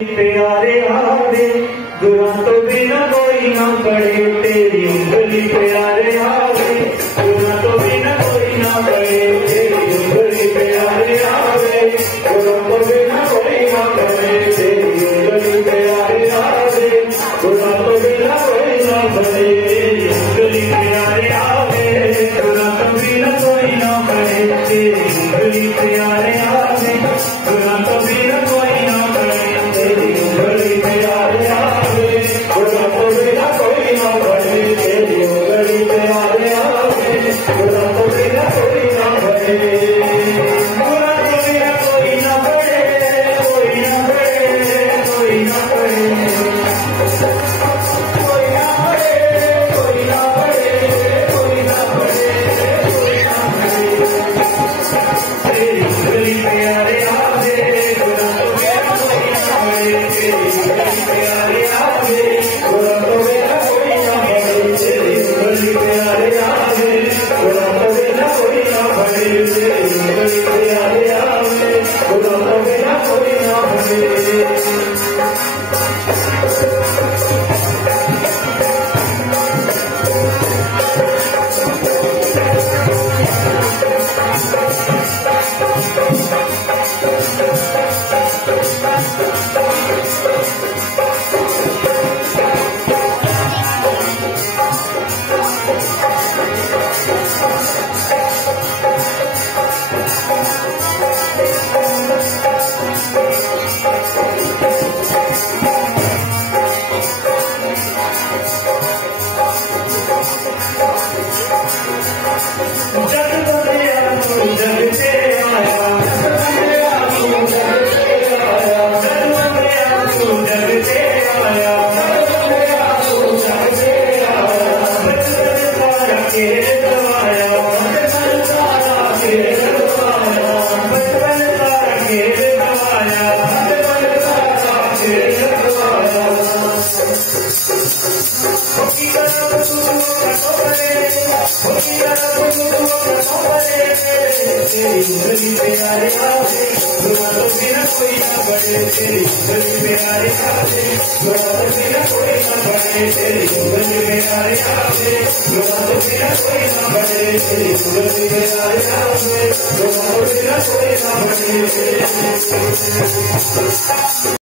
प्यारे आवे गुरु तो बिना कोई ना पड़े तेरी उंगली प्यारे आवे गुरु तो बिना कोई ना पड़े तेरी उंगली प्यारे आवे गुरु तो बिना कोई ना पड़े तेरी उंगली प्यारे आवे गुरु तो बिना कोई ना पड़े तेरी उंगली प्यारे आवे गुरु तो बिना कोई ना पड़े तेरी उंगली प्यारे आवे गुरु तो बिना कोई ना पड़े तेरी उंगली प्यारे आवे गुरु तो बिना कोई ना पड़े तेरी उंगली प्यारे आवे गुरु तो बिना कोई ना पड़े गुरु तो बिना कोई ना पड़े कोई ना पड़े कोई ना पड़े कोई ना पड़े कोई ना पड़े कोई ना पड़े कोई ना पड़े तेरी उंगली प्यारे आवे गुरु तो बिना कोई ना पड़े तेरी उंगली प्यारे आवे गुरु तो बिना कोई ना पड़े तेरी उंगली प्यारे आवे गुरु तो बिना कोई ना पड़े तेरी उंगली प्यारे आवे गुरु तो बिना कोई ना पड़े जग बंदिया तू जग से आया जग बंदिया तू जग से आया जग बंदिया तू जग से आया जग बंदिया तू जग से आया बचपन सारा खेल गवाया बचपन सारा खेल गवाया बचपन सारा खेल गवाया बचपन सारा खेल गवाया की तरफ तू कटोरे की तरफ तेरी उंगली प्यारे आवे गुरु तो बिना कोई ना पड़े तेरी उंगली प्यारे आवे गुरु तो बिना कोई ना पड़े तेरी उंगली प्यारे आवे गुरु तो बिना कोई ना पड़े तेरी उंगली प्यारे आवे गुरु तो बिना कोई ना पड़े।